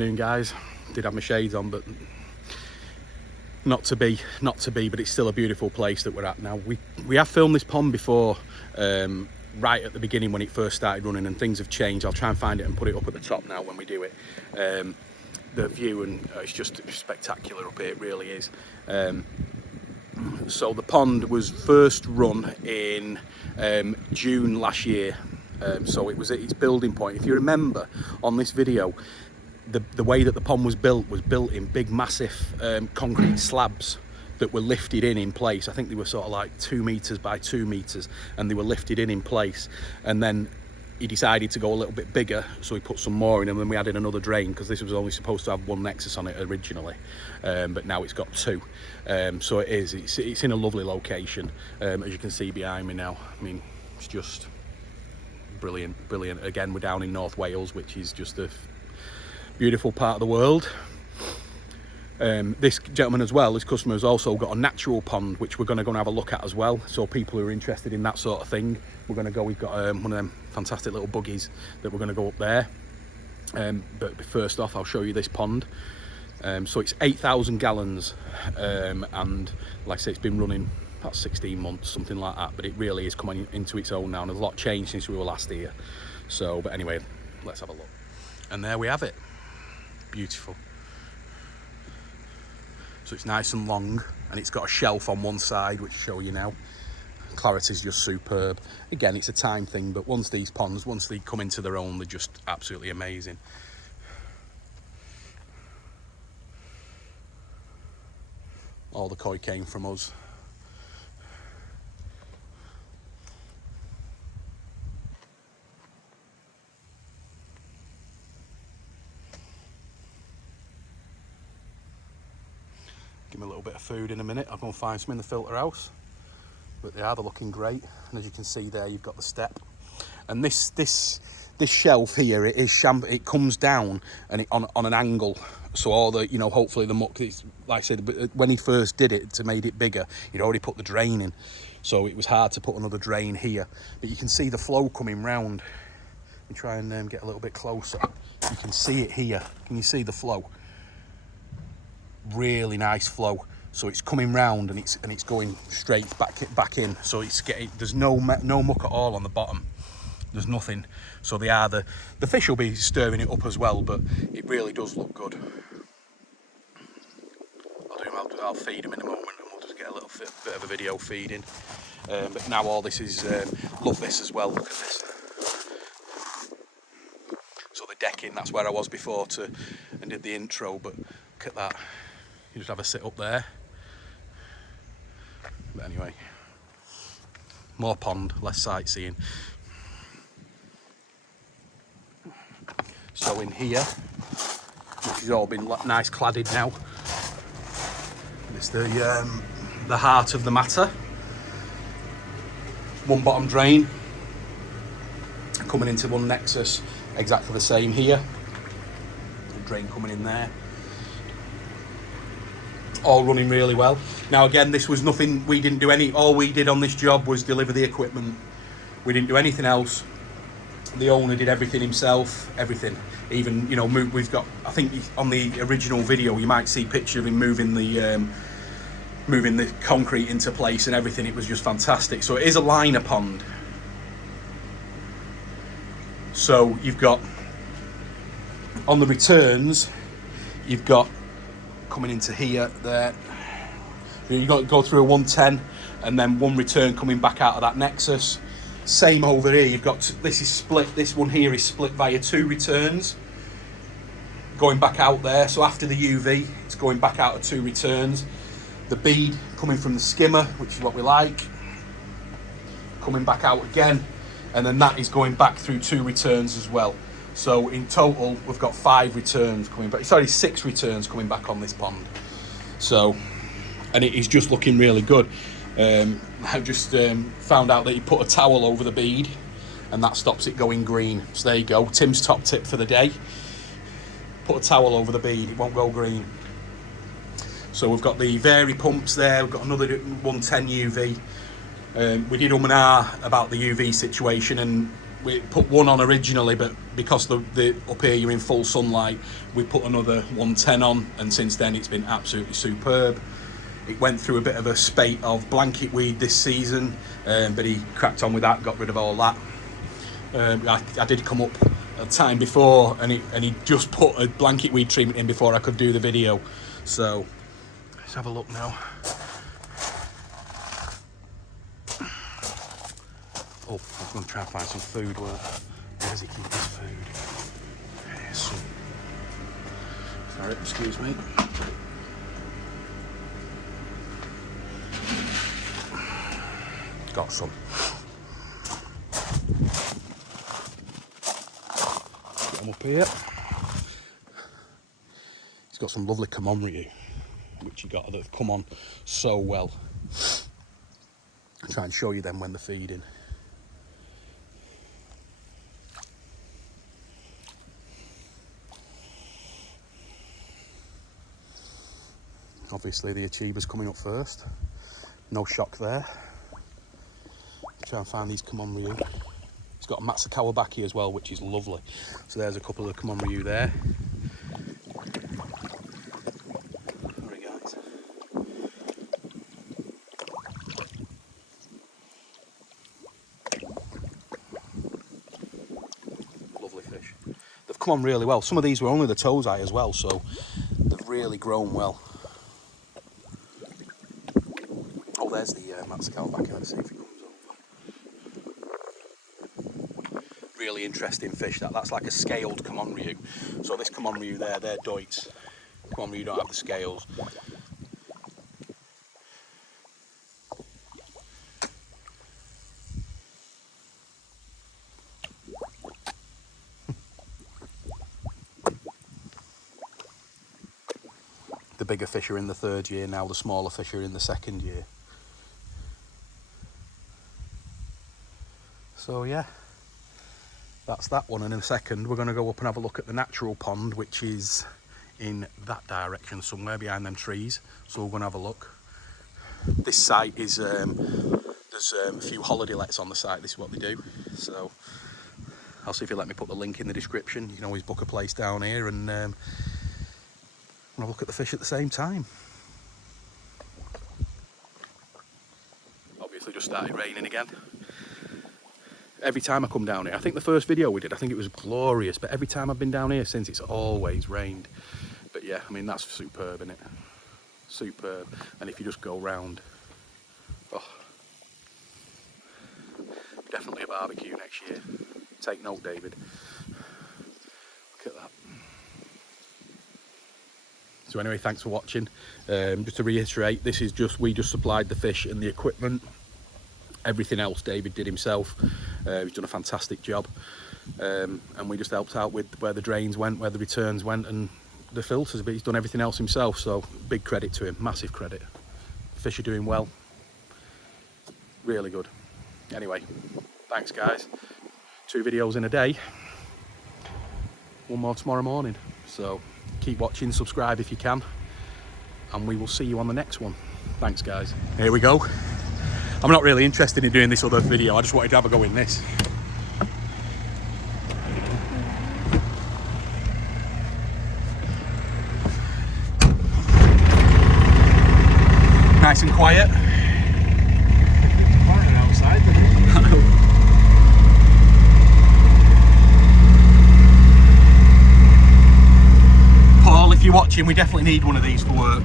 afternoon, guys. Did have my shades on, but not to be, but it's still a beautiful place that we're at now. We have filmed this pond before, right at the beginning when it first started running, and things have changed. I'll try and find it and put it up at the top now when we do it. The view, and it's just spectacular up here, it really is. So the pond was first run in June last year. So it was at its building point. If you remember on this video, the way that the pond was built in big massive concrete slabs that were lifted in place. I think they were sort of like 2 meters by 2 meters, and they were lifted in place. And then he decided to go a little bit bigger, so he put some more in, and then we added another drain, because this was only supposed to have one Nexus on it originally, but now it's got two. So it's in a lovely location, as you can see behind me now. I mean, it's just brilliant. Again, we're down in North Wales, which is just a beautiful part of the world. This gentleman as well, this customer, has also got a natural pond, which we're going to go and have a look at as well. So people who are interested in that sort of thing, we're going to go. We've got one of them fantastic little buggies that we're going to go up there. But first off, I'll show you this pond. So it's 8,000 gallons, and like I say, it's been running about 16 months, something like that. But it really is coming into its own now, and there's a lot changed since we were last here. So, but anyway, let's have a look. And there we have it. Beautiful. So it's nice and long, and it's got a shelf on one side, which I'll show you now. Clarity is just superb. Again, it's a time thing, but once these ponds, once they come into their own, they're just absolutely amazing. All the koi came from us. Give me a little bit of food in a minute. I'll go and find some in the filter house. But they're looking great. And as you can see there, you've got the step. And this shelf here, it comes down and on an angle. So all the, hopefully the muck, it's, like I said, when he first did it to made it bigger, he'd already put the drain in. So it was hard to put another drain here. But you can see the flow coming round. You try and get a little bit closer. You can see it here. Can you see the flow? Really nice flow. So it's coming round and it's going straight back in. So there's no muck at all on the bottom. There's nothing. So the fish will be stirring it up as well, but it really does look good. I'll feed them in a moment, and we'll just get a little bit of a video feeding. But now all this is love this as well. Look at this. So the decking, that's where I was before and did the intro. But look at that. You just have a sit up there. But anyway, more pond, less sightseeing. So in here, which has all been nice cladded now, it's the heart of the matter. One bottom drain coming into one Nexus, exactly the same here. The drain coming in there. All running really well. Now again, this was nothing, we didn't do all we did on this job was deliver the equipment. We didn't do anything else. The owner did everything himself, everything. Even, we've got, I think on the original video, you might see a picture of him moving the concrete into place and everything. It was just fantastic. So it is a liner pond. So you've got, on the returns, you've got coming into here, there. You've got to go through a 110 and then one return coming back out of that Nexus. Same over here, you've got, this is split, this one here is split via 2 returns. Going back out there, so after the UV, it's going back out of 2 returns. The bead coming from the skimmer, which is what we like. Coming back out again, and then that is going back through 2 returns as well. So in total, we've got 5 returns coming back. Sorry, 6 returns coming back on this pond. So, and it is just looking really good. I've just found out that you put a towel over the bead, and that stops it going green. So there you go. Tim's top tip for the day. Put a towel over the bead; it won't go green. So we've got the vary pumps there. We've got another 110 UV. We did and ah about the UV situation, and we put one on originally, but because the up here you're in full sunlight, we put another 110 on, and since then it's been absolutely superb. It went through a bit of a spate of blanket weed this season, but he cracked on with that, got rid of all that. I did come up a time before, and he just put a blanket weed treatment in before I could do the video. So let's have a look now. Oh, I'm going to try and find some food. Where does he keep his food? Here's some. Sorry, excuse me. Got some. Get them up here. He's got some lovely Komomryu, which he got that come on so well. I'll try and show you them when they're feeding. Obviously the Achiba's coming up first. No shock there. Try and find these Komomryu. It's got a Matsukawabaki as well, which is lovely. So there's a couple of the Komomryu there. Sorry guys. Lovely fish. They've come on really well. Some of these were only the toes eye as well, so they've really grown well. Oh, there's the Matsukawabaki. Let's see if it comes over. Really interesting fish. That's like a scaled Komomryu. So this Komomryu there, they're doits. Komomryu don't have the scales. The bigger fish are in the third year now, the smaller fish are in the second year. So yeah, that's that one, and in a second we're going to go up and have a look at the natural pond, which is in that direction somewhere behind them trees. So we're going to have a look. This site is, there's a few holiday lets on the site, this is what they do. So I'll see if you let me put the link in the description. You can always book a place down here and have a look at the fish at the same time. Obviously just started raining again. Every time I come down here, I think the first video we did, I think it was glorious, but every time I've been down here since, it's always rained. But yeah, I mean, that's superb, isn't it? Superb. And if you just go round, oh, definitely a barbecue next year. Take note, David. Look at that. So anyway, thanks for watching. Just to reiterate, this is we just supplied the fish and the equipment. Everything else David did himself. He's done a fantastic job, and we just helped out with where the drains went, where the returns went, and the filters, but he's done everything else himself, so big credit to him, massive credit. Fish are doing well, really good. Anyway, thanks guys. 2 videos in a day, 1 more tomorrow morning, so keep watching, subscribe if you can, and we will see you on the next one. Thanks guys. Here we go. I'm not really interested in doing this other video, I just wanted to have a go in this. Nice and quiet. Quiet outside, isn't it? I know. Paul, if you're watching, we definitely need one of these for work.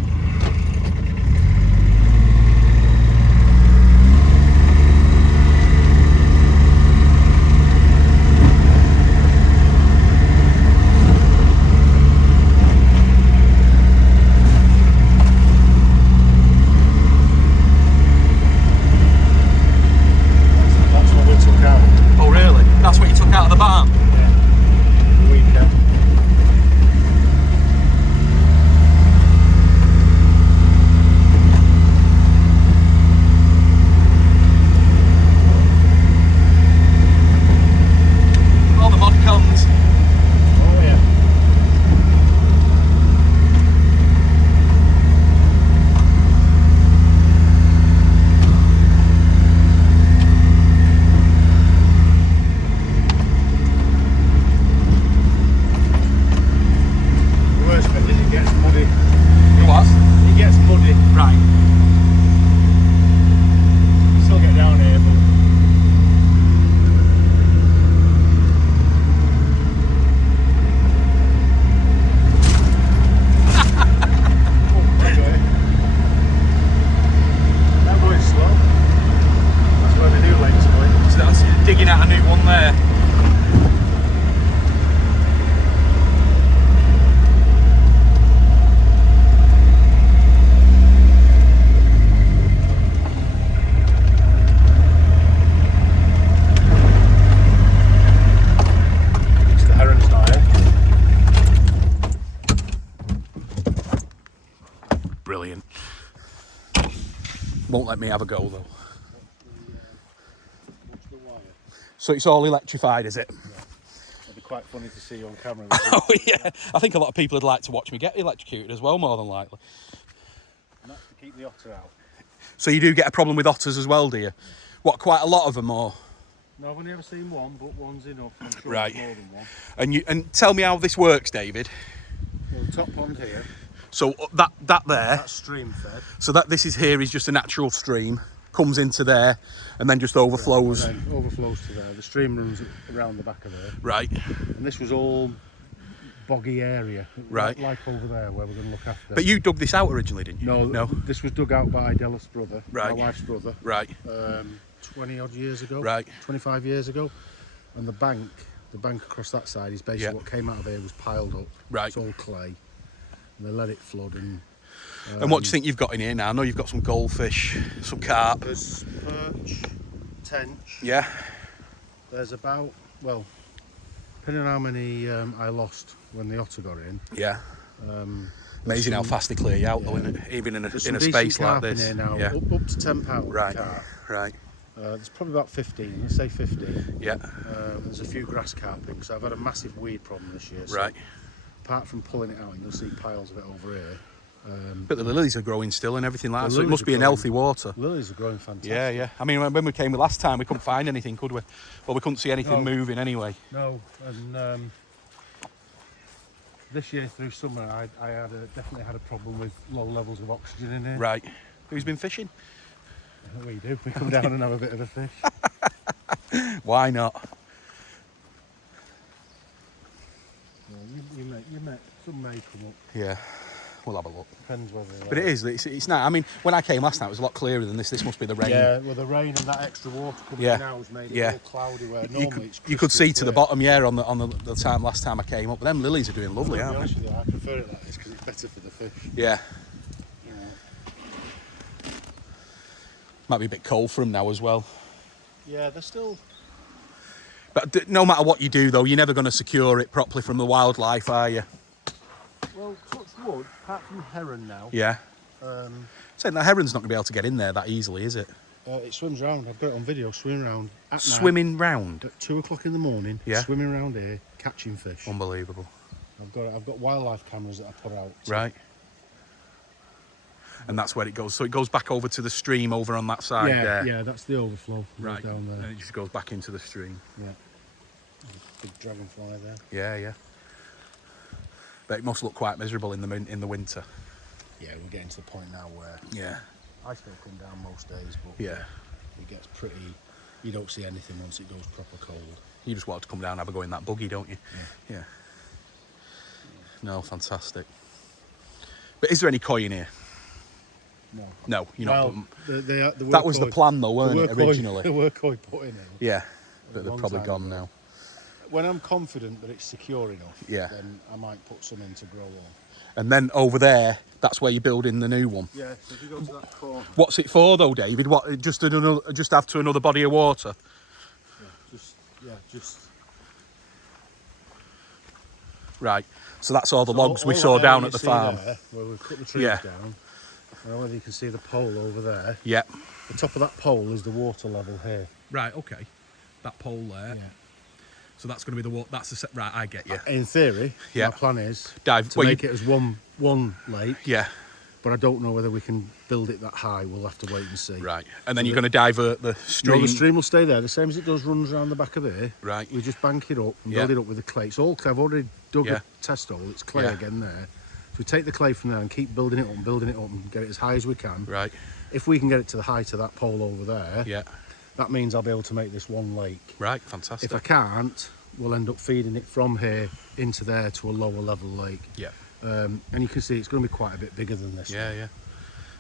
down there. Brilliant. Won't let me have a go though. What's the wire? So it's all electrified, is it? Yeah. It'd be quite funny to see you on camera. Oh yeah. I think a lot of people would like to watch me get electrocuted as well, more than likely. And that's to keep the otter out. So you do get a problem with otters as well, do you? What, quite a lot of them, or? No, I've only ever seen one, but one's enough. I'm sure Right. there's more than one. And tell me how this works, David. Well, top pond here. So that there. That's stream fed. So that this is here is just a natural stream, comes into there, and then just overflows. And then overflows to there. The stream runs around the back of there. Right. And this was all boggy area. Right. Like over there where we're going to look after. But you dug this out originally, didn't you? No. This was dug out by Della's brother. Right. My wife's brother. Right. 20 odd years ago. Right. 25 years ago. And the bank across that side is basically what came out of here was piled up. Right. It's all clay. And they let it flood and what do you think you've got in here now? I know you've got some goldfish, some carp. there's perch, tench. Yeah. There's about, well, depending on how many I lost when the otter got in. Yeah. Amazing how fast they clear you out though, isn't it? Even in a space like this. In here now, yeah. up to £10 Right. carp. Right. There's probably about 15, let's say 15. Yeah. There's a few grass carpings. I've had a massive weed problem this year. So right. apart from pulling it out, and you'll see piles of it over here. But the lilies are growing still and everything like that, so it lilies must are be in growing. healthy water. Lilies are growing fantastic. Yeah, yeah. I mean, when we came last time, we couldn't find anything, could we? Well, we couldn't see anything moving anyway. No, and this year through summer, I definitely had a problem with low levels of oxygen in here. Right. Who's been fishing? We do. We come down and have a bit of a fish. Why not? You may, some may come up. Yeah, we'll have a look. Depends whether. But it's nice. I mean, when I came last night, it was a lot clearer than this. This must be the rain. Yeah, well, the rain and that extra water coming in now has made it all cloudy. Where normally you could see to the bottom, yeah, on the time last time I came up. But them lilies are doing lovely, aren't they? I prefer it like this because it's better for the fish. Yeah. Might be a bit cold for them now as well. Yeah, they're still. But no matter what you do, though, you're never going to secure it properly from the wildlife, are you? Well, touch wood, apart from heron now. Yeah. Saying that heron's not going to be able to get in there that easily, is it? It swims round. I've got it on video. Swimming round. At Swimming night, round. at 2 o'clock in the morning. Yeah. Swimming around here, catching fish. Unbelievable. I've got wildlife cameras that I put out. Right. And that's where it goes. So it goes back over to the stream over on that side there. Yeah, that's the overflow. Right. Down there. And it just goes back into the stream. Yeah. Big dragonfly there. Yeah, yeah. But it must look quite miserable in the winter. Yeah, we're getting to the point now where Yeah. I still come down most days, but Yeah. it gets pretty. You don't see anything once it goes proper cold. You just want to come down and have a go in that buggy, don't you? Yeah. Yeah. No, fantastic. But is there any koi in here? No. No, you're not. That was the plan, though, weren't it, originally? There were koi put in it. Yeah, but they're long probably time gone ago. now. When I'm confident that it's secure enough, Yeah. then I might put some in to grow on. And then over there, that's where you're building the new one. Yeah, so if you go to that corner. What's it for, though, David? What? Just add to another body of water? Just. Right. So that's all the So logs we all saw that down area at the you see farm. there, where we've cut the trees Yeah. down. I don't know whether you can see the pole over there. Yeah. The top of that pole is the water level here. Right. Okay. That pole there. Yeah. So that's going to be the water. That's the right. I get you. In theory, Yeah. my plan is Dive. to make it as one lake. Yeah. But I don't know whether we can build it that high. We'll have to wait and see. Right. And then you're going to divert the stream. No, the stream will stay there, the same as it does runs around the back of here. Right. We just bank it up and Yeah. build it up with the clay. It's all clay. I've already dug Yeah. a test hole. It's clay Yeah. again there. So we take the clay from there and keep building it up and get it as high as we can. Right. If we can get it to the height of that pole over there, Yeah. that means I'll be able to make this one lake. Right. Fantastic. If I can't, we'll end up feeding it from here into there to a lower level lake. Yeah. And you can see it's going to be quite a bit bigger than this. Yeah. Yeah.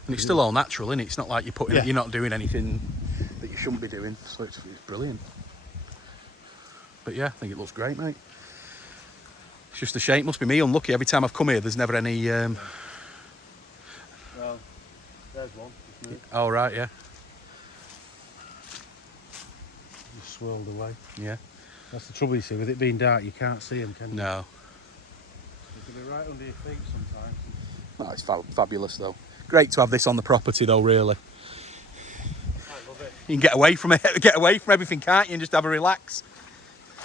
And it's still all natural, isn't it? It's not like you're not doing anything that you shouldn't be doing. So it's brilliant. But yeah, I think it looks great, mate. It's just a shame. It must be me unlucky. Every time I've come here, there's never any... Well, there's one. Oh, right, yeah. Just swirled away. Yeah. That's the trouble, you see. With it being dark, you can't see them, can you? No. They can be right under your feet sometimes. Oh, it's fabulous, though. Great to have this on the property, though, really. I love it. You can get away from it, get away from everything, can't you, and just have a relax.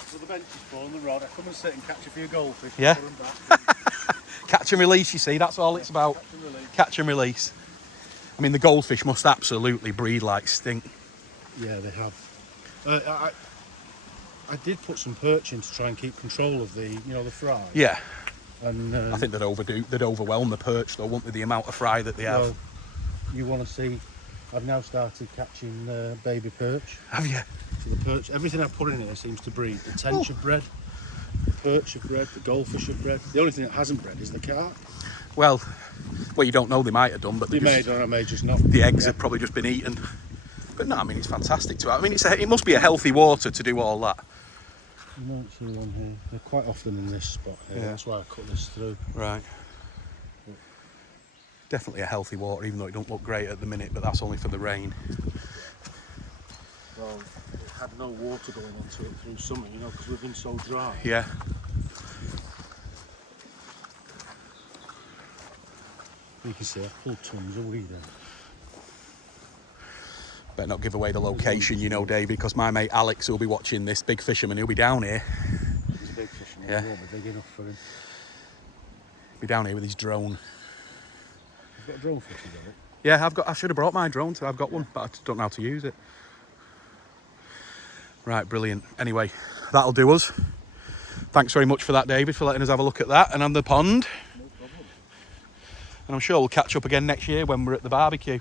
So the bench is full on the rod. I come and sit and catch a few goldfish. Yeah. And put them back. Catch and release, you see, that's all it's about. Catch and release. Catch and release. I mean, the goldfish must absolutely breed like stink. Yeah, they have. I did put some perch in to try and keep control of the, you know, the fry. Yeah. And I think they'd overwhelm the perch, though, wouldn't they, the amount of fry that they have. Well, you want to see, I've now started catching baby perch. Have you? So the perch, everything I put in here seems to breed. The tench have bred, the perch have bred, the goldfish have bred. The only thing that hasn't bred is the carp. Well, you don't know, they might have done, but They may, or I may just not. The eggs have probably just been eaten. But no, I mean, it's fantastic to have. I mean, it must be a healthy water to do all that. You might see one here. They're quite often in this spot here. Yeah. That's why I cut this through. Right. Definitely a healthy water, even though it don't look great at the minute, but that's only for the rain. Well, it had no water going onto it through summer, you know, because we've been so dry. Yeah. You can see I pulled tons of weed in. Better not give away the location, you know, David, because my mate Alex, who'll be watching this, big fisherman, he'll be down here. He's a big fisherman, Yeah. He won't be big enough for him. Be down here with his drone. You've got a drone fish, you got it? Yeah, I should have brought my drone, so I've got one, but I just don't know how to use it. Right, brilliant. Anyway, that'll do us. Thanks very much for that, David, for letting us have a look at that and on the pond. No problem. And I'm sure we'll catch up again next year when we're at the barbecue. I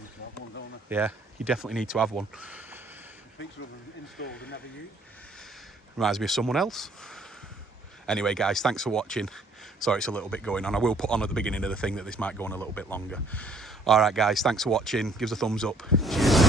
need to have one, don't I? Yeah, you definitely need to have one. Picture of them installed and never used. Reminds me of someone else. Anyway, guys, thanks for watching. Sorry, it's a little bit going on. I will put on at the beginning of the thing that this might go on a little bit longer. All right, guys, thanks for watching. Give us a thumbs up. Cheers.